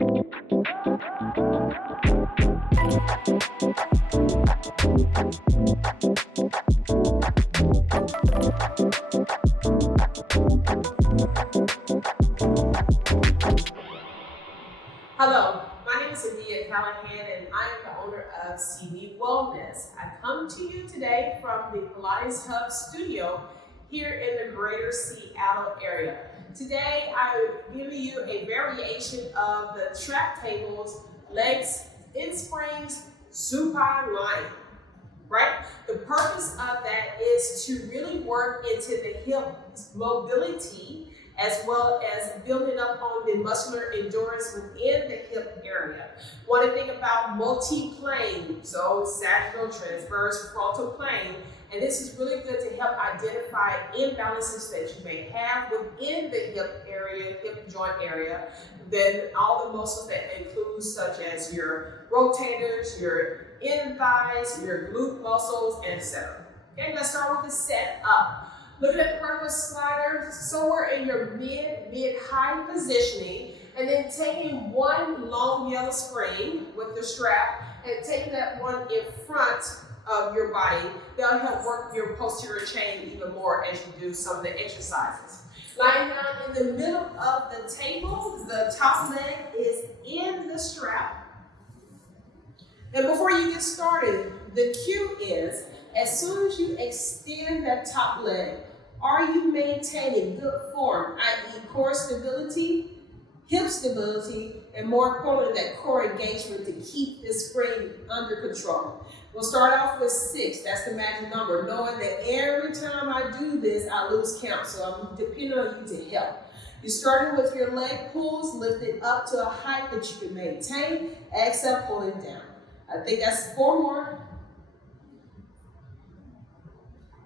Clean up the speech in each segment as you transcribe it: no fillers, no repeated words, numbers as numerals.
Hello, my name is Callahan and I am the owner of CV Wellness. I come to you today from the Pilates Hub studio here in the greater Seattle area. Today I am giving you a variation of the trap tables, legs in springs, supine line. Right? The purpose of that is to really work into the hip mobility as well as building up on the muscular endurance within the hip area. Want to think about multi-plane, so sagittal, transverse, frontal plane, and this is really good to help identify imbalances that you may have within the hip area, hip joint area, then all the muscles that include such as your rotators, your inner thighs, your glute muscles, etc. Okay, let's start with the setup. Looking at the vertical slider, somewhere in your mid-high positioning, and then taking one long yellow spring with the strap and taking that one in front of your body. That'll help work your posterior chain even more as you do some of the exercises. Lying down in the middle of the table, the top leg is in the strap. And before you get started, the cue is, as soon as you extend that top leg, are you maintaining good form, i.e. core stability, hip stability, and more importantly, that core engagement to keep this spring under control? We'll start off with 6, that's the magic number, knowing that every time I do this, I lose count, so I'm depending on you to help. You're starting with your leg pulls, lifted up to a height that you can maintain, exhale, pulling down. I think that's 4 more.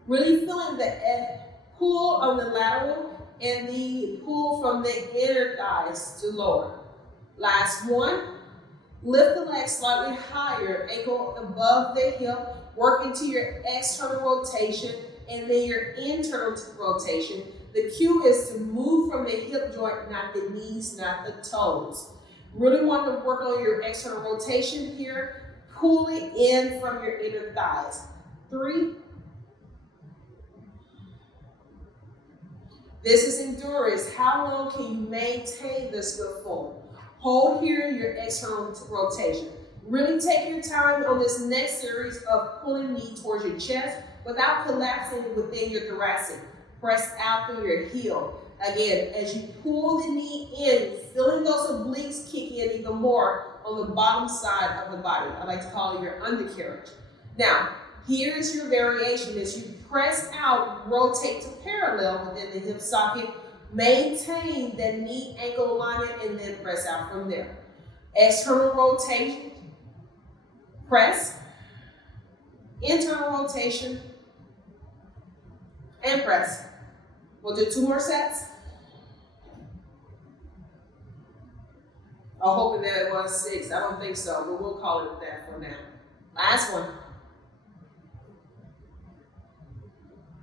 Really feeling the pull on the lateral and the pull from the inner thighs to lower. Last one. Lift the leg slightly higher, ankle above the hip, work into your external rotation and then your internal rotation. The cue is to move from the hip joint, not the knees, not the toes. Really want to work on your external rotation here, pulling in from your inner thighs. 3. This is endurance. How long can you maintain this good form? Hold here your external rotation. Really take your time on this next series of pulling knee towards your chest without collapsing within your thoracic. Press out through your heel. Again, as you pull the knee in, feeling those obliques kick in even more on the bottom side of the body. I like to call it your undercarriage. Now, here is your variation. As you press out, rotate to parallel within the hip socket, maintain the knee ankle alignment, and then press out from there. External rotation, press, internal rotation, and press. We'll do 2 more sets. I'm hoping that it was 6. I don't think so, but we'll call it that for now. Last one.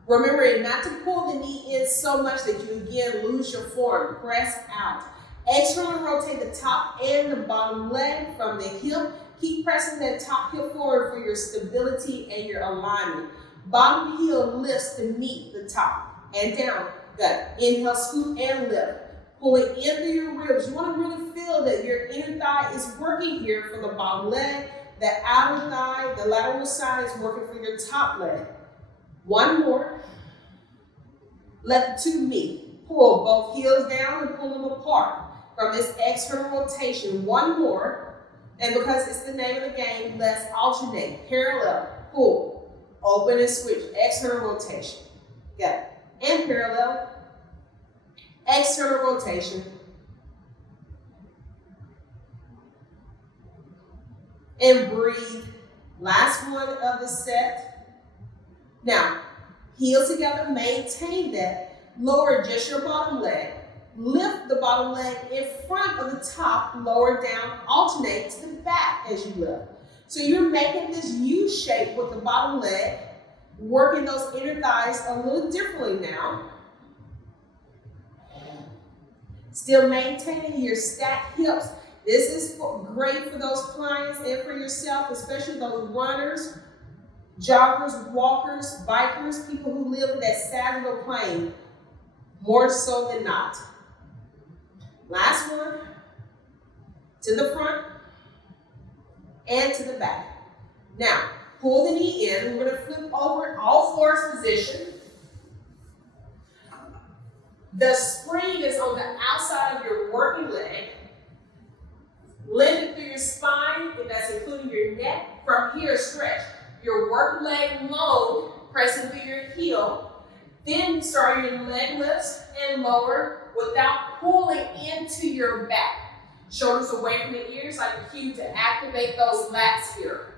Remember not to pull the knee in so much that you again lose your form. Press out. Externally rotate the top and the bottom leg from the hip. Keep pressing that top hip forward for your stability and your alignment. Bottom heel lifts to meet the top and down. Good. Inhale, scoop and lift. Pulling in through your ribs. You want to really feel that your inner thigh is working here for the bottom leg. The outer thigh, the lateral side is working for your top leg. 1 more. Let the 2 meet. Pull both heels down and pull them apart from this external rotation. 1 more. And because it's the name of the game, let's alternate. Parallel, pull, open and switch. External rotation. Got it. And parallel. External rotation. And breathe. Last one of the set. Now, heels together, maintain that. Lower just your bottom leg. Lift the bottom leg in front of the top, lower down, alternate to the back as you lift. So you're making this U shape with the bottom leg, working those inner thighs a little differently now. Still maintaining your stacked hips This is great for those clients and for yourself, especially those runners, joggers, walkers, bikers, people who live in that sagittal plane, more so than not. Last one, to the front and to the back. Now, pull the knee in. We're going to flip over all fours position. The spring is on the outside of your working leg. Lift it through your spine, if that's including your neck. From here, stretch your work leg long, pressing through your heel. Then start your leg lifts and lower without pulling into your back. Shoulders away from the ears like a cue to activate those lats here.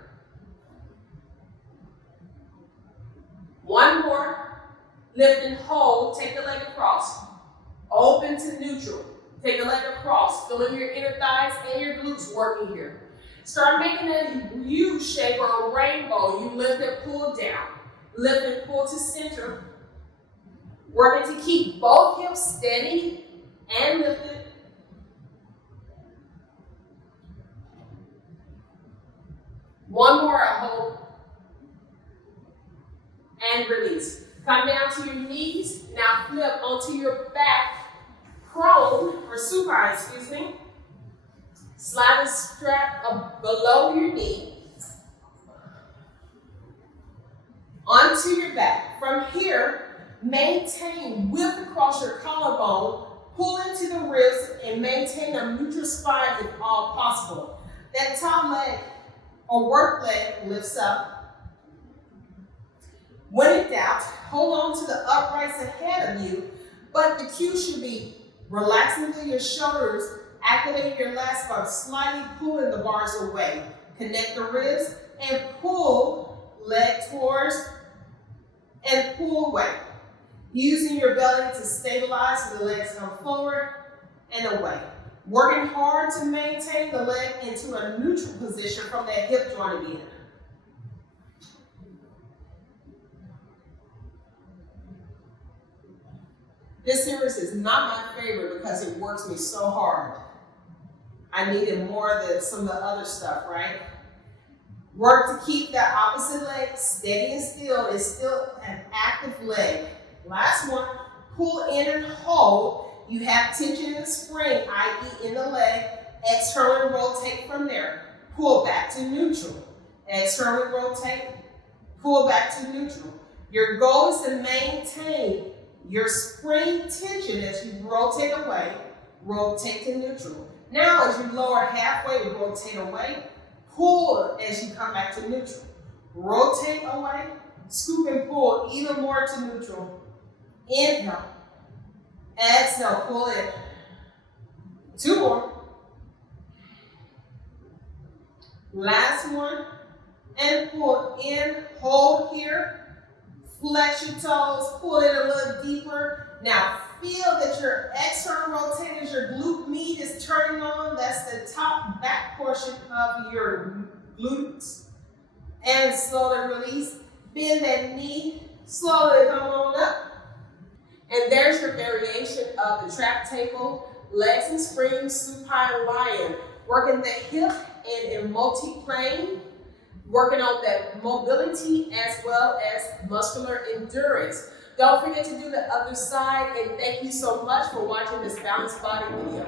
One more. Lift and hold. Take the leg across. Open to neutral. Take the leg across. Feeling your inner thighs and your glutes working here. Start making a U shape or a rainbow. You lift and pull down. Lift and pull to center. Working to keep both hips steady and lifted. One more, I hold. And release. Come down to your knees. Now flip onto your back. Prone, or supine, excuse me. Slide the strap up below your knee. Onto your back. From here, maintain width across your collarbone. Pull into the ribs and maintain a neutral spine if all possible. That top leg or work leg lifts up. When in doubt, hold on to the uprights ahead of you, but the cue should be relaxing through your shoulders, activating your lats by slightly pulling the bars away. Connect the ribs and pull leg towards and pull away. Using your belly to stabilize so the legs come forward and away. Working hard to maintain the leg into a neutral position from that hip joint again. This series is not my favorite because it works me so hard. I needed more than some of the other stuff, right? Work to keep that opposite leg steady and still. It's still an active leg. Last one, pull in and hold. You have tension in the spring, i.e. in the leg. Externally rotate from there. Pull back to neutral. Externally rotate, pull back to neutral. Your goal is to maintain your spring tension as you rotate away, rotate to neutral. Now as you lower halfway, rotate away, pull as you come back to neutral. Rotate away, scoop and pull even more to neutral. Inhale, exhale, pull in. Two more. Last one, and pull in, hold here. Flex your toes, pull it a little deeper. Now feel that your external rotators, your glute med is turning on. That's the top back portion of your glutes. And slowly release. Bend that knee, slowly come on up. And there's your variation of the trap table, legs and springs, supine lion. Working the hip and in multi-plane. Working on that mobility as well as muscular endurance. Don't forget to do the other side, and thank you so much for watching this Balanced Body video.